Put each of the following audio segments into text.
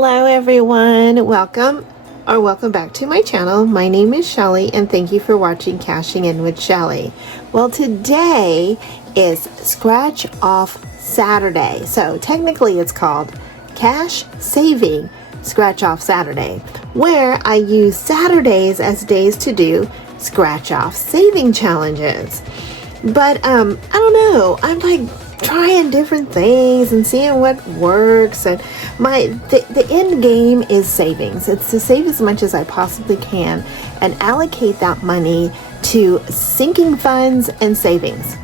Hello everyone, welcome back to my channel. My name is Shelley and thank you for watching Cashing In with Shelley. Well, today is Scratch Off Saturday. So technically it's called Cash Saving Scratch Off Saturday, where I use Saturdays as days to do scratch off saving challenges. But I don't know, I'm like trying different things and seeing what works, and the end game is savings. It's to save as much as I possibly can and allocate that money to sinking funds and savings.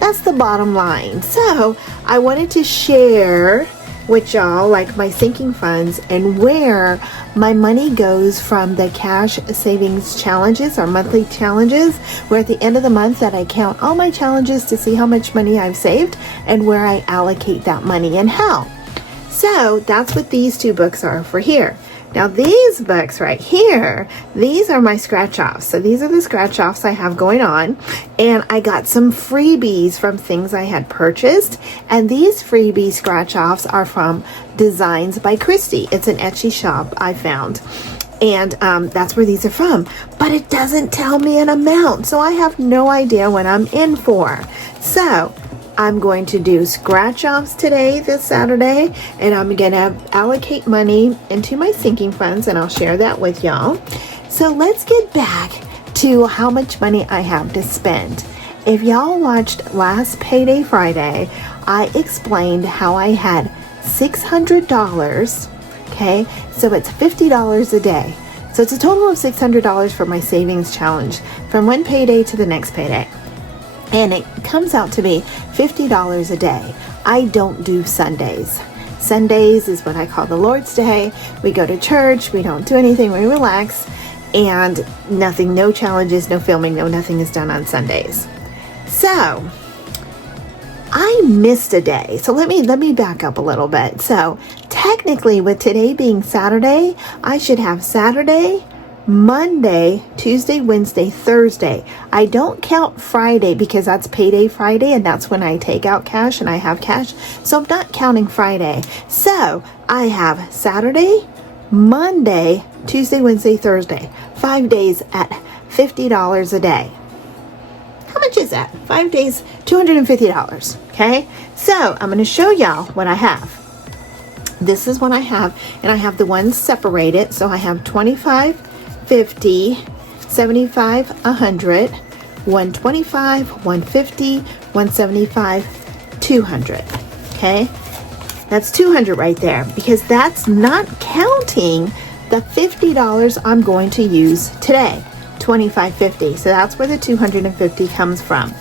That's the bottom line. So I wanted to share with y'all like my sinking funds and where my money goes from the cash savings challenges or monthly challenges, where at the end of the month that I count all my challenges to see how much money I've saved and where I allocate that money and how. So that's what these two books are for here. Now these books right here, these are my scratch offs. So these are the scratch offs I have going on, and I got some freebies from things I had purchased, and these freebie scratch offs are from Designs by Crusie. It's an Etsy shop I found, and that's where these are from, but it doesn't tell me an amount, so I have no idea what I'm in for. So I'm going to do scratch offs today, this Saturday, and I'm going to allocate money into my sinking funds, and I'll share that with y'all. So let's get back to how much money I have to spend. If y'all watched last Payday Friday, I explained how I had $600, okay? So it's $50 a day. So it's a total of $600 for my savings challenge from one payday to the next payday. And it comes out to be $50 a day. I don't do Sundays. Sundays is what I call the Lord's Day. We go to church, we don't do anything, we relax, and nothing, no challenges, no filming, no nothing is done on Sundays. So I missed a day. So let me back up a little bit. So technically with today being Saturday, I should have Saturday, Monday, Tuesday, Wednesday, Thursday. I don't count Friday because that's Payday Friday and that's when I take out cash and I have cash. So I'm not counting Friday. So I have Saturday, Monday, Tuesday, Wednesday, Thursday. 5 days at $50 a day. How much is that? 5 days, $250. Okay. So I'm going to show y'all what I have. This is what I have, and I have the ones separated. So I have 25, 50, 75, 100, 125, 150, 175, 200. Okay, that's 200 right there, because that's not counting the $50 I'm going to use today, 25.50. So that's where the 250 comes from.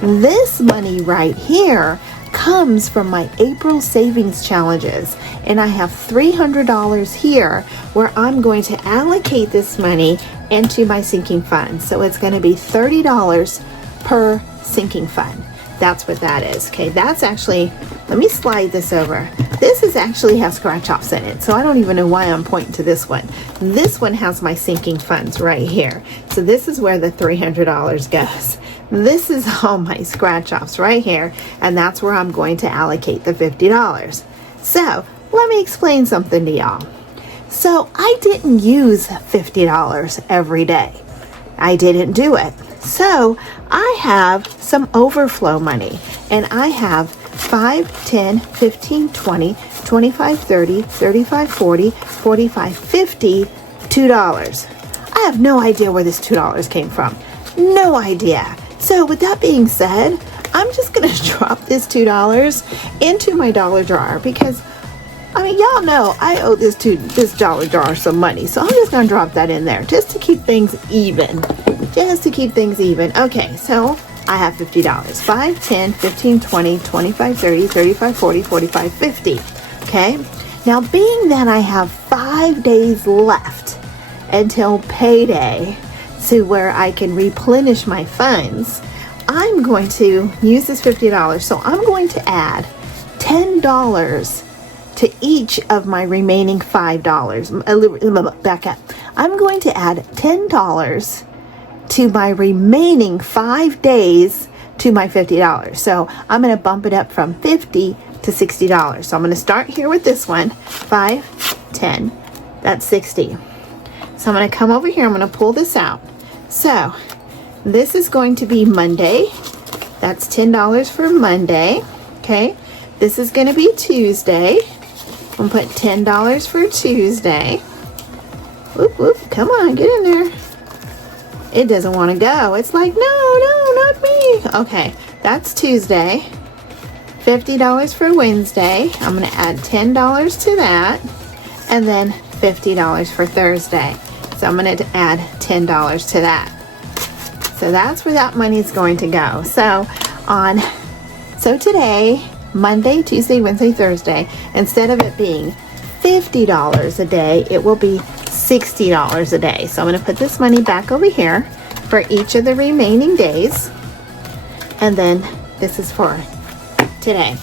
This money right here comes from my April savings challenges, and I have $300 here where I'm going to allocate this money into my sinking fund. So it's going to be $30 per sinking fund. That's what that is. Okay, that's actually, let me slide this over. This is actually has scratch offs in it, so I don't even know why I'm pointing to this one. This one has my sinking funds right here. So this is where the $300 goes. This is all my scratch offs right here, and that's where I'm going to allocate the $50. So let me explain something to y'all. So I didn't use $50 every day. I didn't do it. So I have some overflow money, and I have 5, 10, 15, 20, 25, 30, 35, 40, 45, 50, $2. I have no idea where this $2 came from. No idea. So with that being said, I'm just going to drop this $2 into my dollar jar, because I mean, y'all know I owe this dollar jar some money. So I'm just going to drop that in there just to keep things even. Just to keep things even. Okay, so I have $50. 5, 10, 15, 20, 25, 30, 35, 40, 45, 50. Okay? Now, being that I have 5 days left until payday, to where I can replenish my funds, I'm going to use this $50. So I'm going to add $10 to each of my remaining $5. Back up. I'm going to add $10 to my remaining 5 days to my $50. So I'm going to bump it up from $50 to $60. So I'm going to start here with this one. 5, 10, that's 60. So I'm going to come over here. I'm going to pull this out. So this is going to be Monday. That's $10 for Monday. Okay. This is going to be Tuesday. I'm going to put $10 for Tuesday. Whoop, whoop. Come on, get in there. It doesn't want to go. It's like, no, not me. Okay, that's Tuesday. $50 for Wednesday. I'm going to add $10 to that. And then $50 for Thursday. So I'm going to add $10 to that. So that's where that money is going to go. So today, Monday, Tuesday, Wednesday, Thursday, instead of it being $50 a day, it will be $60 a day. So I'm going to put this money back over here for each of the remaining days. And then this is for today.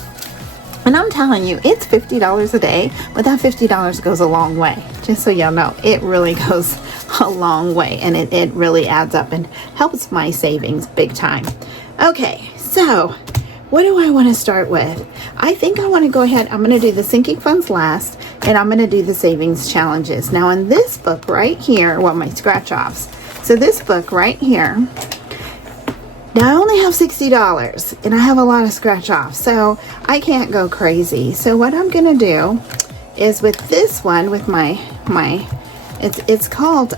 And I'm telling you, it's $50 a day, but that $50 goes a long way. Just so y'all know, it really goes a long way, and it really adds up and helps my savings big time. Okay, so what do I want to start with? I think I want to go ahead. I'm going to do the sinking funds last, and I'm going to do the savings challenges. Now in this book right here, well, my scratch offs. So this book right here, now I only have $60 and I have a lot of scratch offs, so I can't go crazy. So what I'm going to do is with this one, with it's called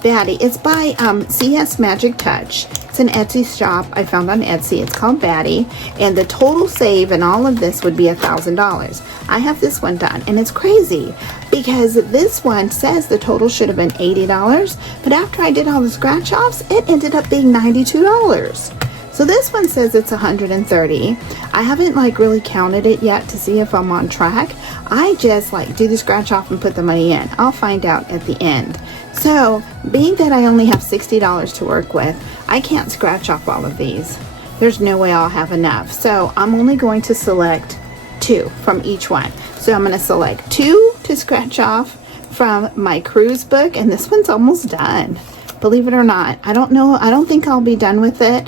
Baddie. It's by CS Magic Touch. It's an Etsy shop I found on Etsy. It's called Baddie, and the total save and all of this would be $1,000. I have this one done, and it's crazy because this one says the total should have been $80, but after I did all the scratch offs, it ended up being $92. So this one says it's $130. I haven't really counted it yet to see if I'm on track. I just do the scratch off and put the money in. I'll find out at the end. So being that I only have $60 to work with, I can't scratch off all of these. There's no way I'll have enough. So I'm only going to select 2 from each one. So I'm going to select 2 to scratch off from my cruise book, and this one's almost done. Believe it or not. I don't know. I don't think I'll be done with it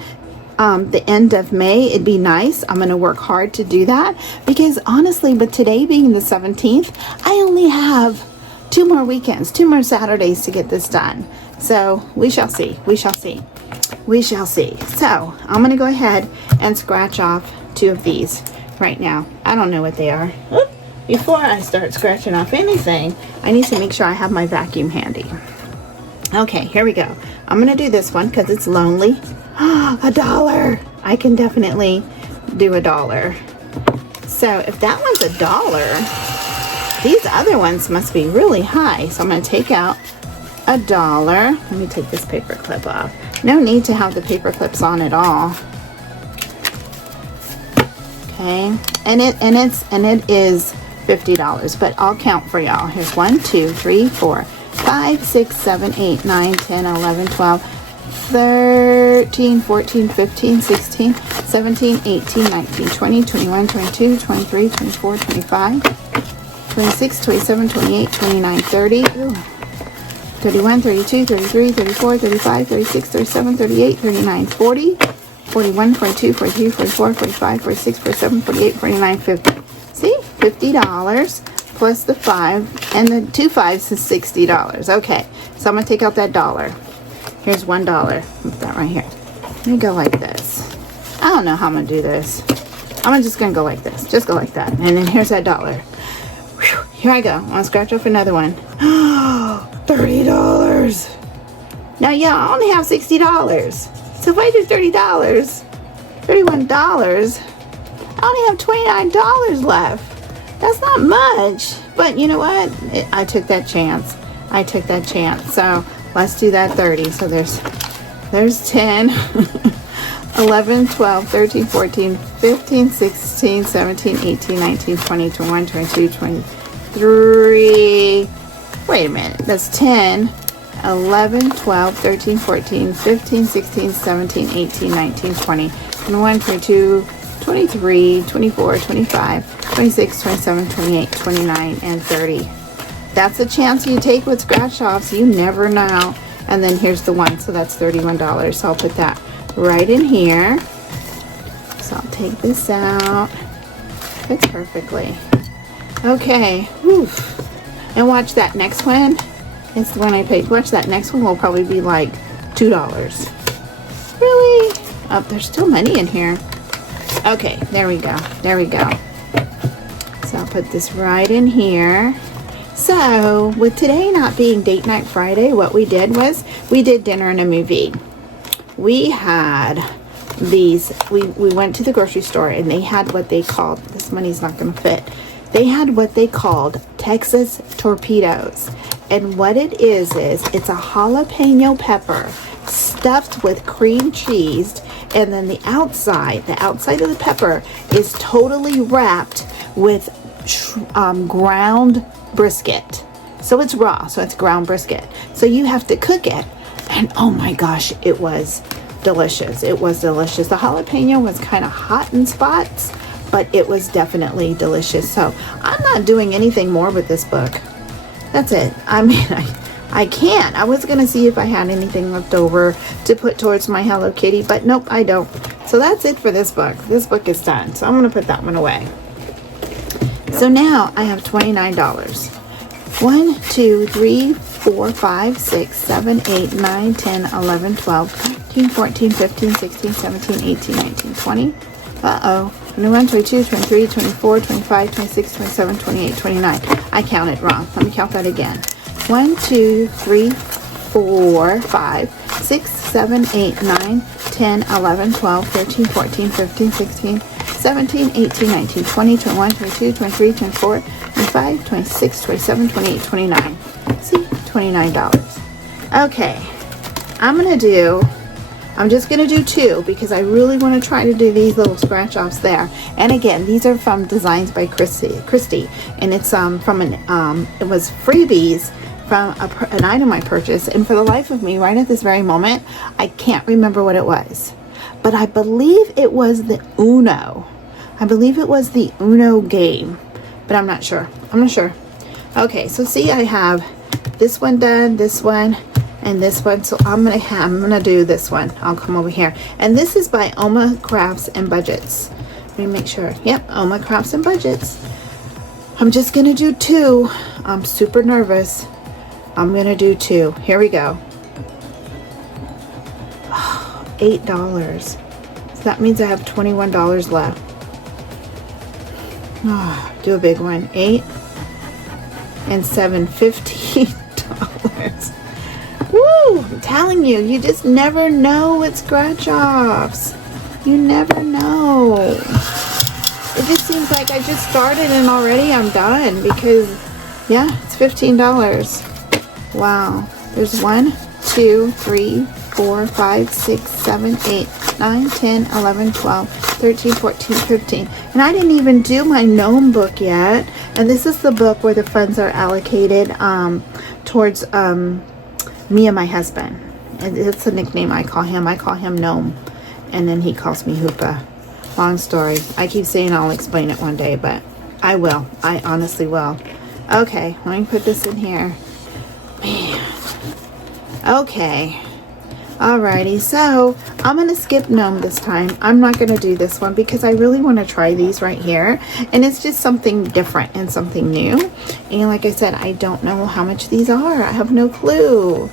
the end of May. It'd be nice. I'm going to work hard to do that because honestly, with today being the 17th, I only have 2 more weekends, 2 more Saturdays to get this done. So we shall see. We shall see. We shall see. So I'm going to go ahead and scratch off 2 of these right now. I don't know what they are. Before I start scratching off anything, I need to make sure I have my vacuum handy. Okay, here we go. I'm going to do this one because it's lonely. $1. I can definitely do $1. So if that one's $1, these other ones must be really high. So I'm going to take out $1. Let me take this paper clip off. No need to have the paper clips on at all. Okay, and it is $50, butLl count for y'all. Here's 1, 2, 3, 4, 5, 6, 7, 8, 9, 10, 11, 12, 13, 14, 15, 16, 17, 18, 19, 20, 21, 22, 23, 24, 25, 26, 27, 28, 29, 30, 31, 32, 33, 34, 35, 36, 37, 38, 39, 40, 41, 42, 43, 44, 45, 46, 47, 48, 49, 50. See? $50 plus the 5, and the 2 5s is $60. Okay, so I'm going to take out that $1. Here's $1. Put that right here. Let me go like this. I don't know how I'm going to do this. I'm just going to go like this. Just go like that. And then here's that $1. Whew, here I go. I'm going to scratch off another one. $30. Now, yeah, I only have $60. So if I do $30, $31, I only have $29 left. That's not much. But you know what? I took that chance. I took that chance. So let's do that 30. So there's 10, 11, 12, 13, 14, 15, 16, 17, 18, 19, 20, 21, 22, 23. Wait a minute. That's 10, 11, 12, 13, 14, 15, 16, 17, 18, 19, 20, 21, 22, 23, 24, 25, 26, 27, 28, 29, and 30. That's a chance you take with scratch offs. You never know. And then here's the one, so that's $31. So I'll put that right in here. So I'll take this out. Fits perfectly. Okay. Whew. And watch that next one. It's the one I paid. Watch that next one will probably be like $2. Really? Oh, there's still money in here. Okay, there we go. There we go. So I'll put this right in here. So with today not being date night Friday, what we did was we did dinner and a movie. We had these, we went to the grocery store and they had what they called, this money's not going to fit. They had what they called Texas torpedoes. And what it is it's a jalapeno pepper stuffed with cream cheese. And then the outside of the pepper is totally wrapped with ground brisket. So it's raw, so it's ground brisket. So you have to cook it. And oh my gosh, it was delicious. It was delicious. The jalapeno was kind of hot in spots, but it was definitely delicious. So I'm not doing anything more with this book. That's it. I mean, I can't. I was going to see if I had anything left over to put towards my Hello Kitty, but nope, I don't. So that's it for this book. This book is done. So I'm going to put that one away. So now I have $29. 1, 2, 3, 4, 5, 6, 7, 8, 9, 10, 11, 12, 13, 14, 15, 16, 17, 18, 19, 20. Uh-oh. 21, 22, 23, 24, 25, 26, 27, 28, 29. I counted wrong. Let me count that again. 1, 2, 3, 4, 5, 6, 7, 8, 9, 10, 11, 12, 13, 14, 15, 16, 17, 18, 19, 20, 21, 22, 23, 24, 25, 26, 27, 28, 29. See? $29. Okay. I'm just going to do 2 because I really want to try to do these little scratch offs there. And again, these are from Designs by Christy. And it's from it was freebies from an item I purchased. And for the life of me, right at this very moment, I can't remember what it was. But I believe it was the Uno. I believe it was the Uno game. But I'm not sure. I'm not sure. Okay, so see, I have this one done, this one, and this one. So I'm gonna do this one. I'll come over here. And this is by Oma Crafts and Budgets. Let me make sure. Yep, Oma Crafts and Budgets. I'm just gonna do 2. I'm super nervous. I'm gonna do 2. Here we go. Oh, $8. So that means I have $21 left. Oh, do a big one. 8 and 7, $15. Woo! I'm telling you, you just never know with scratch offs. You never know. It just seems like I just started and already I'm done because, yeah, it's $15. Wow. There's 1, 2, 3, 4, 5, 6, 7, 8, 9, 10, 11, 12, 13, 14, 15. And I didn't even do my Gnome book yet. And this is the book where the funds are allocated towards me and my husband. It's a nickname I call him. I call him Gnome. And then he calls me Hoopa. Long story. I keep saying I'll explain it one day, but I will. I honestly will. Okay, let me put this in here. Man. Okay. Alrighty, so I'm going to skip Gnome this time. I'm not going to do this one because I really want to try these right here. And it's just something different and something new. And like I said, I don't know how much these are. I have no clue.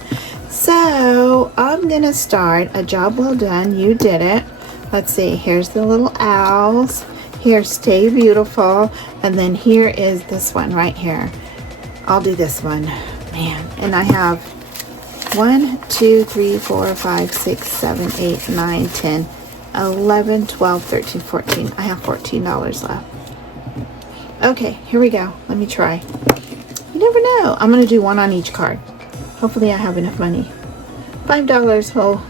So I'm going to start A Job Well Done. You Did It. Let's see. Here's the little owls. Here's Stay Beautiful. And then here is this one right here. I'll do this one. Man. And I have 1, 2, 3, 4, 5, 6, 7, 8, 9, 10, 11, 12, 13, 14. I have $14 left. Okay, here we go. Let me try. You never know. I'm going to do 1 on each card. Hopefully I have enough money. $5. Oh.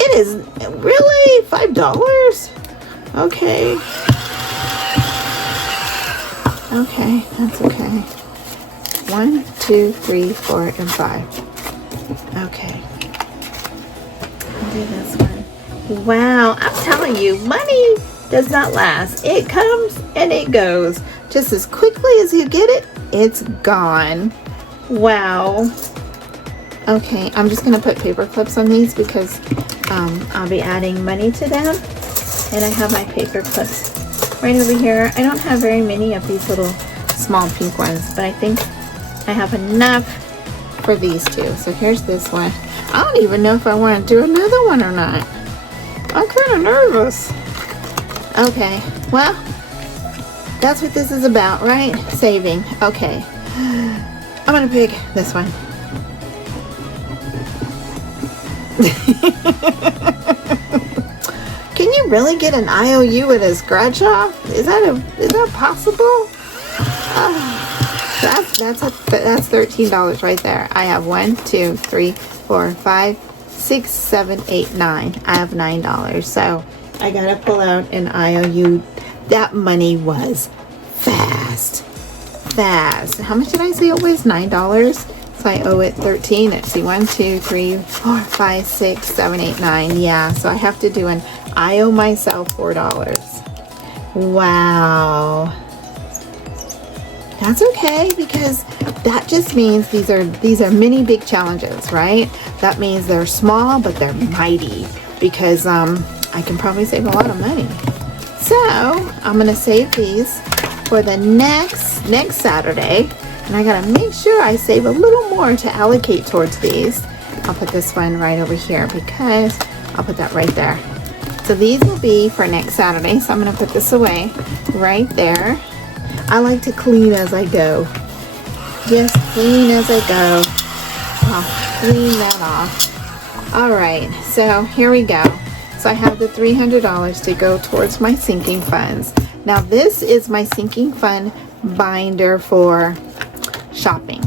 It is really $5? Okay. Okay, that's okay. 1, 2, 3, 4, and 5. Okay. I'll do this one. Wow, I'm telling you, money does not last. It comes and it goes. Just as quickly as you get it, it's gone. Wow. Okay, I'm just gonna put paper clips on these because I'll be adding money to them. And I have my paper clips right over here. I don't have very many of these little small pink ones, but I think I have enough for these two. So here's this one. I don't even know if I want to do another one or not. I'm kind of nervous. Okay, well, that's what this is about, right? Saving. Okay, I'm gonna pick this one. Can you really get an IOU with a scratch off? Is that possible? That's $13 right there. I have 1, 2, 3, 4, 5, 6, 7, 8, 9. I have $9. So I gotta pull out an IOU. That money was fast. How much did I say it was? $9. So I owe it 13. Let's see, 1, 2, 3, 4, 5, 6, 7, 8, 9. Yeah, so I have to do an I owe myself $4. Wow. That's okay, because that just means these are mini big challenges, right? That means they're small, but they're mighty, because I can probably save a lot of money. So I'm gonna save these for the next Saturday, and I gotta make sure I save a little more to allocate towards these. I'll put this one right over here because I'll put that right there. So these will be for next Saturday. So I'm gonna put this away right there. I like to clean as I go. Just clean as I go. I'll clean that off. All right, so here we go. So I have the $300 to go towards my sinking funds. Now this is my sinking fund binder for shopping.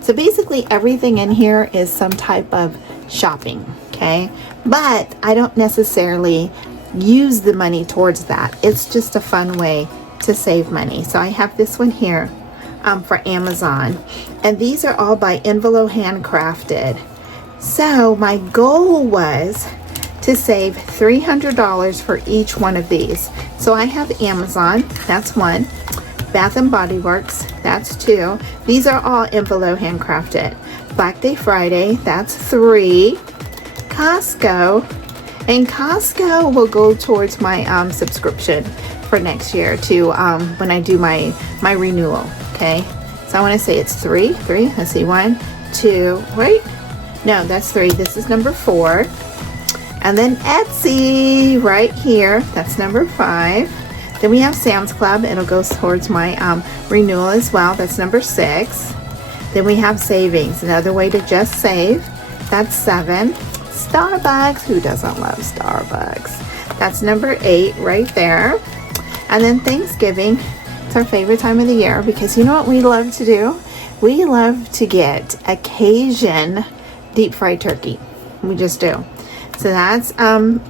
So basically everything in here is some type of shopping, okay? But I don't necessarily use the money towards that. It's just a fun way to save money. So I have this one here for Amazon, and these are all by Envelope handcrafted. So my goal was to save $300 for each one of these. So I have Amazon, that's one. Bath and Body Works, that's 2. These are all Envelope handcrafted. Black Day Friday, that's 3. Costco, and Costco will go towards my subscription for next year to when I do my renewal. Okay, so I want to say it's 3. Let's see, 1, 2, right? No, that's 3. This is number 4. And then Etsy right here, that's number 5. Then we have Sam's Club. It'll go towards my renewal as well. That's number 6. Then we have savings, another way to just save. That's 7. Starbucks, who doesn't love Starbucks? That's number 8 right there. And then Thanksgiving, it's our favorite time of the year, because you know what we love to do? We love to get occasion deep fried turkey. We just do. So that's 9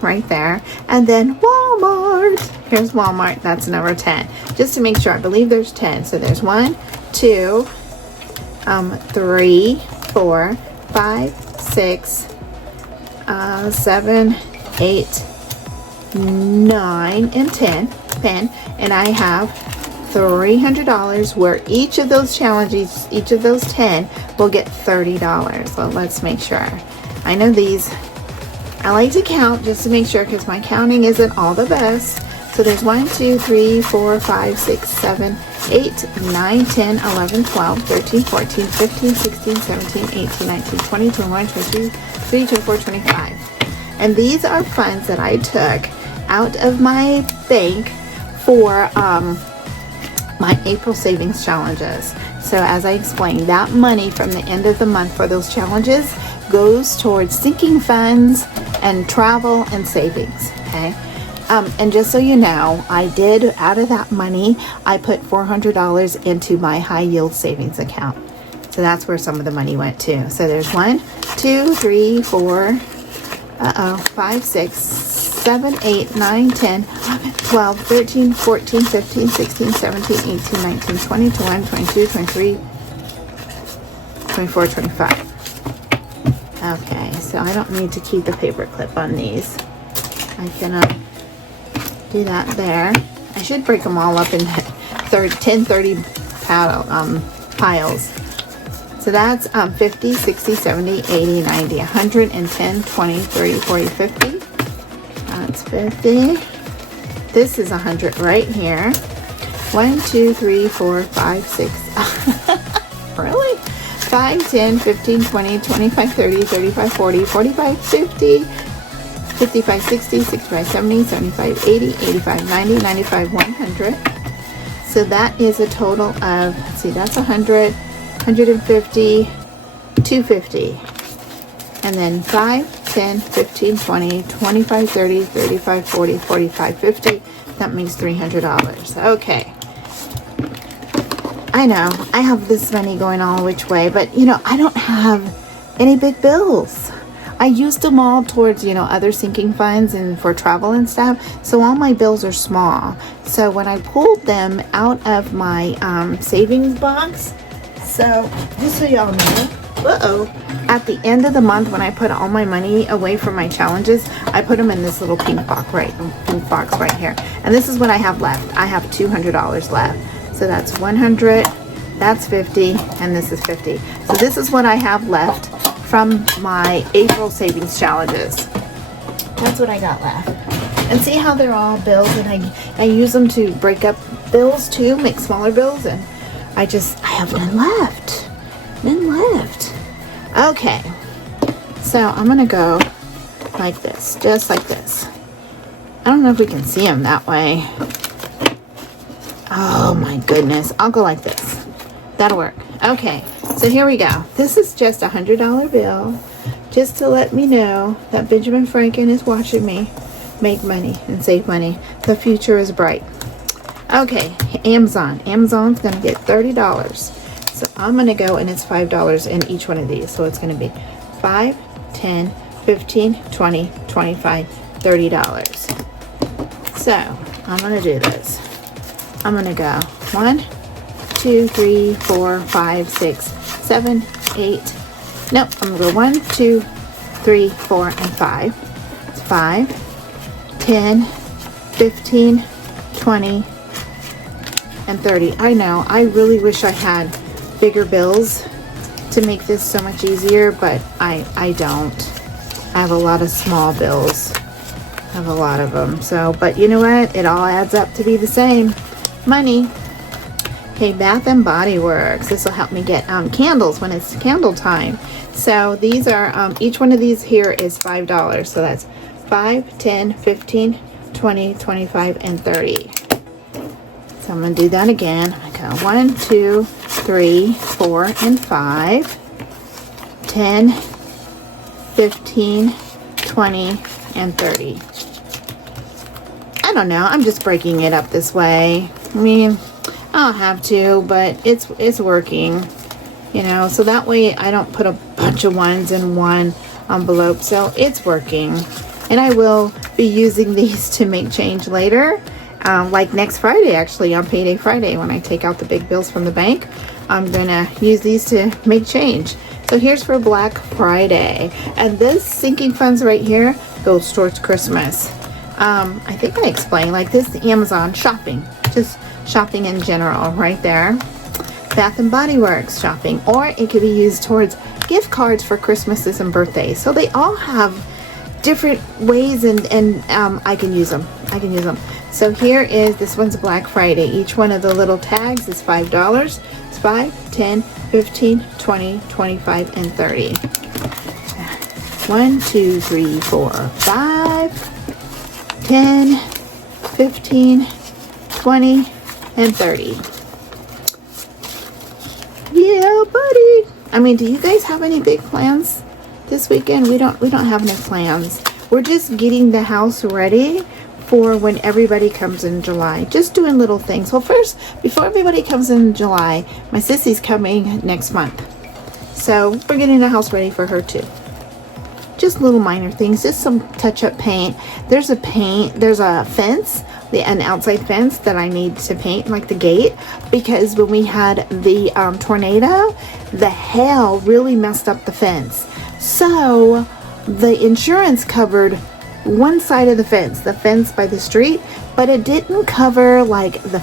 right there. And then Walmart. Here's Walmart. That's number 10. Just to make sure, I believe there's 10. So there's 1, 2, 3, 4, 5, 6, 7, 8, 9, and 10. And I have $300 where each of those challenges, each of those 10 will get $30. So let's make sure. I know these, I like to count just to make sure, because my counting isn't all the best. So there's 1, 2, 3, 4, 5, 6, 7, 8, 9, 10, 11, 12, 13, 14, 15, 16, 17, 18, 19, 20, 21, 22, 23, 24, 25. And these are funds that I took out of my bank for my April savings challenges. So as I explained, that money from the end of the month for those challenges goes towards sinking funds and travel and savings, okay? And just so you know, I did, out of that money, I put $400 into my high yield savings account. So that's where some of the money went to. So there's 1, 2, 3, 4, 5, 6, 7, 8, 9, 10, 11, 12, 13, 14, 15, 16, 17, 18, 19, 20, 21, 22, 23, 24, 25. Okay, so I don't need to keep the paper clip on these. I can do that there. I should break them all up in 10, 30 piles. So So that's 50, 60, 70, 80, 90, 110, 20, 30, 40, 50. That's 50. This is 100 right here. 1, 2, 3, 4, 5, 6. Really? 5, 10, 15, 20, 25, 30, 35, 40, 45, 50, 55, 60, 65, 70, 75, 80, 85, 90, 95, 100. So that is a total of, let's see, that's 100, 150, 250. And then 5, 10, 15, 20, 25, 30, 35, 40, 45, 50. That means $300. Okay. I know, I have this money going all which way, but you know, I don't have any big bills. I used them all towards, you know, other sinking funds and for travel and stuff. So all my bills are small. So when I pulled them out of my savings box, so just so y'all know, at the end of the month when I put all my money away from my challenges, I put them in this little pink box right here. And this is what I have left. I have $200 left. So that's 100, that's 50, and this is 50. So this is what I have left from my April savings challenges. That's what I got left. And see how they're all bills, and I use them to break up bills too, make smaller bills, and I have none left. None left. Okay. So I'm gonna go like this, just like this. I don't know if we can see them that way. Oh my goodness. I'll go like this. That'll work. Okay. So here we go. This is just a $100 bill, just to let me know that Benjamin Franklin is watching me make money and save money. The future is bright. Okay, Amazon. Amazon's gonna get $30. So I'm gonna go, and it's $5 in each one of these. So it's gonna be 5, 10, 15, 20, 25, $30. So I'm gonna do this. I'm gonna go 1, 2, 3, 4, 5, 6, 7, 8. Nope, I'm gonna go 1, 2, 3, 4, and 5. It's 5, 10, 15, 20, and 30. I know, I really wish I had bigger bills to make this so much easier, but I don't. I have a lot of small bills. I have a lot of them. So, but you know what? It all adds up to be the same money. Okay, Bath and Body Works. This will help me get candles when it's candle time. So these are, each one of these here is $5. So that's 5, 10, 15, 20, 25, and 30. So I'm going to do that again. I'm going to go 1, 2, 3, 4, and 5, 10, 15, 20, and 30. I don't know. I'm just breaking it up this way. I mean, I don't have to, but it's working, you know, so that way I don't put a bunch of ones in one envelope. So it's working, and I will be using these to make change later. Like next Friday, actually, on Payday Friday, when I take out the big bills from the bank, I'm gonna use these to make change. So here's for Black Friday, and this sinking funds right here goes towards Christmas. I think I explained, like this Amazon shopping, just shopping in general right there. Bath and Body Works shopping, or it could be used towards gift cards for Christmases and birthdays. So they all have different ways, and I can use them. So here is, this one's Black Friday. Each one of the little tags is $5. It's 5, 10, 15, 20, 25, and 30. 1, 2, 3, 4, 5, 10, 15, 20, and 30. Yeah, buddy. I mean, do you guys have any big plans this weekend? We don't have any plans. We're just getting the house ready for when everybody comes in July. Just doing little things. Well, first, before everybody comes in July, my sissy's coming next month. So we're getting the house ready for her too. Just little minor things, just some touch-up paint. There's a fence, an outside fence that I need to paint, like the gate, because when we had the tornado, the hail really messed up the fence. So the insurance covered one side of the fence by the street, but it didn't cover like the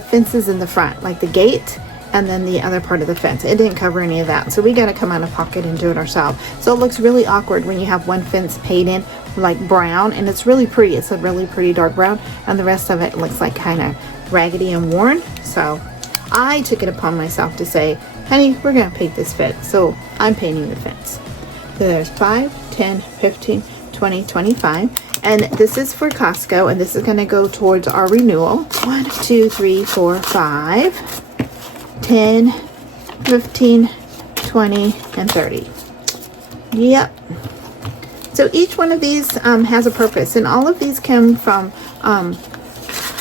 fences in the front, like the gate and then the other part of the fence. It didn't cover any of that, so we got to come out of pocket and do it ourselves. So it looks really awkward when you have one fence painted like brown, and it's really pretty. It's a really pretty dark brown, and the rest of it looks like kind of raggedy and worn. So I took it upon myself to say, honey, we're gonna paint this fence. So I'm painting the fence. So there's 5, 10, 15, 20, 25. And this is for Costco, and this is going to go towards our renewal. 1, 2, 3, 4, 5, 10, 15, 20, and 30. Yep. So each one of these has a purpose, and all of these come from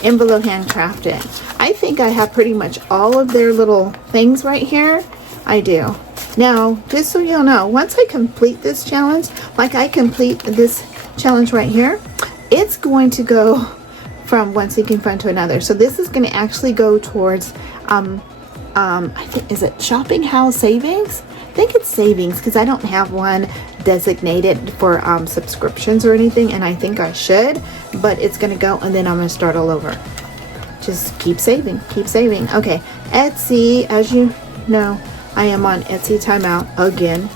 Envelope Handcrafted. I think I have pretty much all of their little things right here. I do. Now, just so you'll know, once I complete this challenge, like I complete this challenge right here, it's going to go from one sinking fund to another. So this is going to actually go towards I think, is it shopping house savings? I think it's savings, because I don't have one designated for subscriptions or anything, and I think I should, but it's going to go, and then I'm going to start all over. Just keep saving, keep saving. Okay, Etsy, as you know, I am on Etsy timeout again.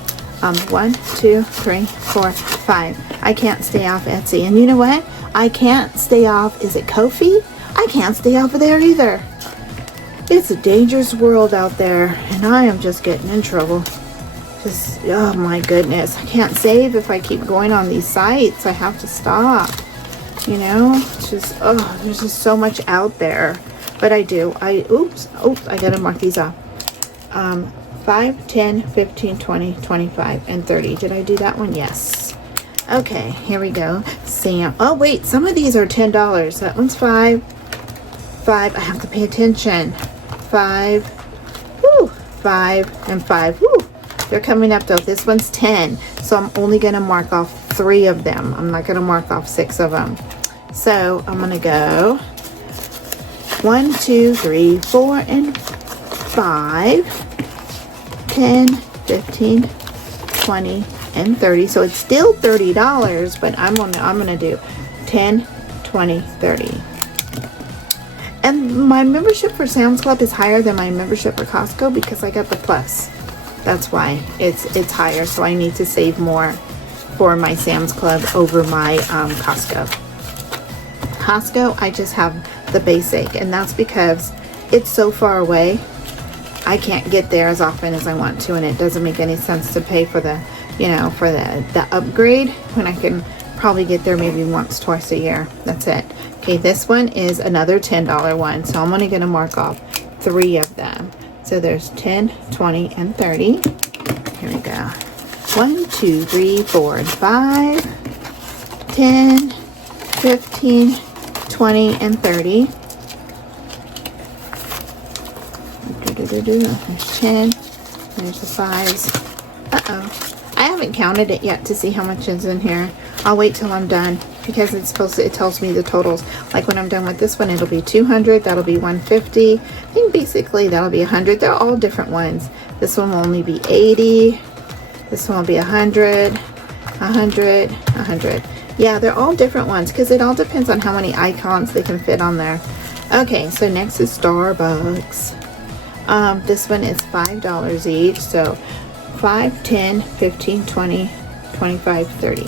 1, 2, 3, 4, 5. I can't stay off Etsy. And you know what? I can't stay off, is it Ko-fi? I can't stay off of there either. It's a dangerous world out there, and I am just getting in trouble. Just, oh my goodness. I can't save if I keep going on these sites. I have to stop. You know? It's just, oh, there's just so much out there. But I do. Oops, I gotta mark these off. 5, 10, 15, 20, 25, and 30. Did I do that one? Yes. Okay, here we go. Sam. Oh, wait. Some of these are $10. That one's 5. 5. I have to pay attention. 5. Woo. 5 and 5. Woo. They're coming up, though. This one's 10. So I'm only going to mark off 3 of them. I'm not going to mark off 6 of them. So I'm going to go 1, 2, 3, 4, and 5. 10, 15, 20, and 30. So it's still $30, but I'm gonna do 10, 20, 30. And my membership for Sam's Club is higher than my membership for Costco because I got the plus. That's why it's higher. So I need to save more for my Sam's Club over my Costco. Costco, I just have the basic, and that's because it's so far away. I can't get there as often as I want to, and it doesn't make any sense to pay for the, you know, for the upgrade when I can probably get there maybe once, twice a year. That's it. Okay, this one is another $10 one, so I'm only going to mark off 3 of them. So there's 10, 20, and 30. Here we go. 1, 2, 3, 4, and 5, 10, 15, 20, and 30. There's 10. There's the 5s. Uh-oh. I haven't counted it yet to see how much is in here. I'll wait till I'm done because it's supposed to, it tells me the totals. Like when I'm done with this one, it'll be 200. That'll be 150. I think basically that'll be 100. They're all different ones. This one will only be 80. This one will be 100, 100, 100. Yeah, they're all different ones because it all depends on how many icons they can fit on there. Okay, so next is Starbucks. This one is $5 each, so 5, 10, 15, 20, 25, 30.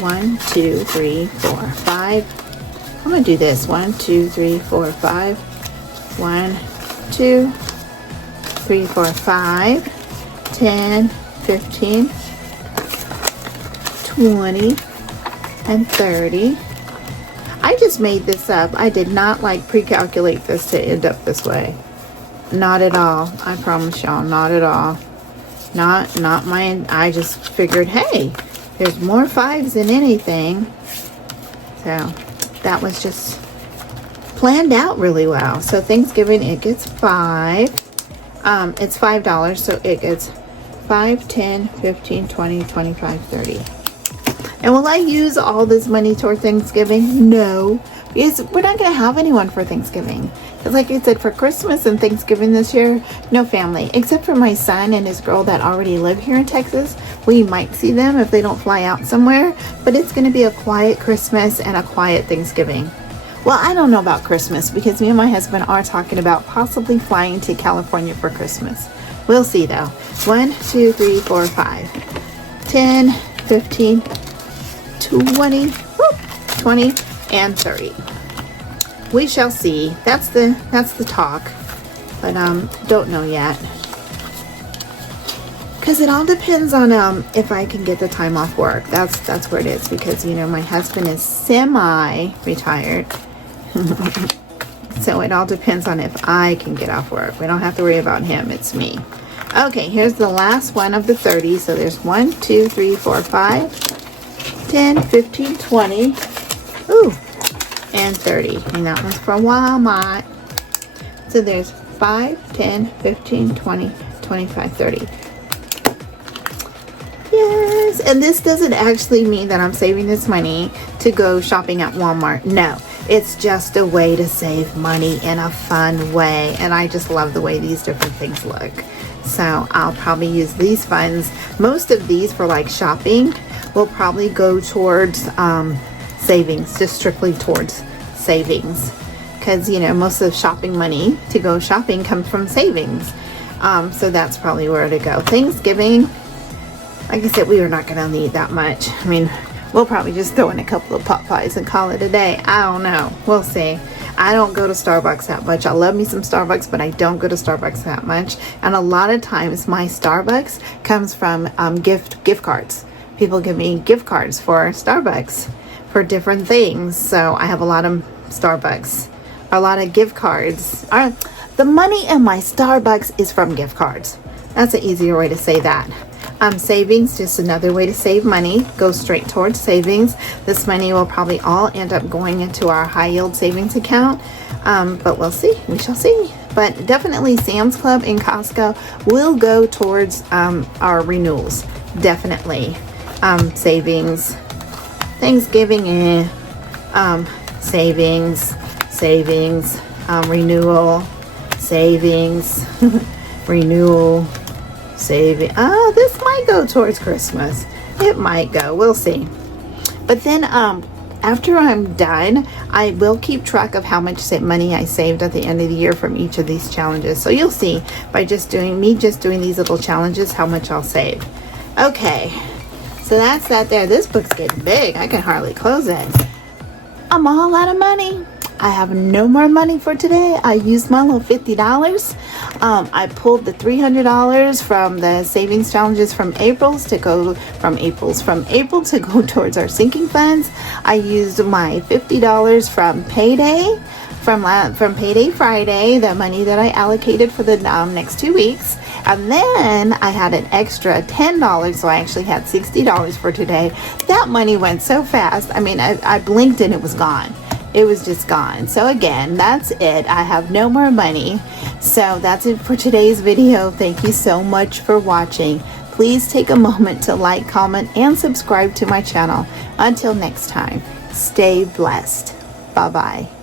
1, 2, 3, 4, 5. I'm gonna do this. 1, 2, 3, 4, 5. 1, 2, 3, 4, 5. 10, 15, 20, and 30. I just made this up. I did not like pre-calculate this to end up this way. Not at all. I promise y'all, not at all. Not mine. I just figured, hey, there's more 5s than anything. So that was just planned out really well. So Thanksgiving, it gets 5. It's $5, so it gets 5, 10, 15, 20, 25, 30. And will I use all this money toward Thanksgiving? No, because we're not going to have anyone for Thanksgiving. Because like I said, for Christmas and Thanksgiving this year, no family. Except for my son and his girl that already live here in Texas. We might see them if they don't fly out somewhere. But it's going to be a quiet Christmas and a quiet Thanksgiving. Well, I don't know about Christmas because me and my husband are talking about possibly flying to California for Christmas. We'll see though. 1, 2, 3, 4, 5, 10, 15, 20, 20, and 30. We shall see. That's the talk, but don't know yet. Because it all depends on if I can get the time off work. That's where it is, because you know my husband is semi-retired. So it all depends on if I can get off work. We don't have to worry about him, it's me. Okay, here's the last one of the 30. So there's 1, 2, 3, 4, 5, 10, 15, 20. Ooh, and 30. And that one's from Walmart. So there's 5, 10, 15, 20, 25, 30. Yes, and this doesn't actually mean that I'm saving this money to go shopping at Walmart. No, it's just a way to save money in a fun way. And I just love the way these different things look. So I'll probably use these funds. Most of these for like shopping will probably go towards savings, just strictly towards savings. Because, you know, most of the shopping money to go shopping comes from savings. So that's probably where to go. Thanksgiving, like I said, we are not going to need that much. I mean, we'll probably just throw in a couple of pot pies and call it a day. I don't know. We'll see. I don't go to Starbucks that much. I love me some Starbucks, but I don't go to Starbucks that much. And a lot of times my Starbucks comes from gift cards. People give me gift cards for Starbucks for different things. So I have a lot of Starbucks, a lot of gift cards. The money in my Starbucks is from gift cards. That's an easier way to say that. Savings, just another way to save money, goes straight towards savings. This money will probably all end up going into our high yield savings account, but we'll see. We shall see. But definitely Sam's Club and Costco will go towards our renewals. Definitely. Savings, Thanksgiving, savings, renewal, savings, renewal, saving. This might go towards Christmas. It might go. We'll see. But then after I'm done, I will keep track of how much money I saved at the end of the year from each of these challenges. So you'll see by just doing these little challenges how much I'll save. Okay, so that's that there. This book's getting big. I can hardly close it. I'm all out of money. I have no more money for today. I used my little $50. I pulled the $300 from the savings challenges from April to go towards our sinking funds. I used my $50 from payday, from payday Friday, the money that I allocated for the next 2 weeks. And then I had an extra $10, so I actually had $60 for today. That money went so fast. I mean, I blinked and it was gone. It was just gone. So again, that's it. I have no more money. So that's it for today's video. Thank you so much for watching. Please take a moment to like, comment, and subscribe to my channel. Until next time, stay blessed. Bye-bye.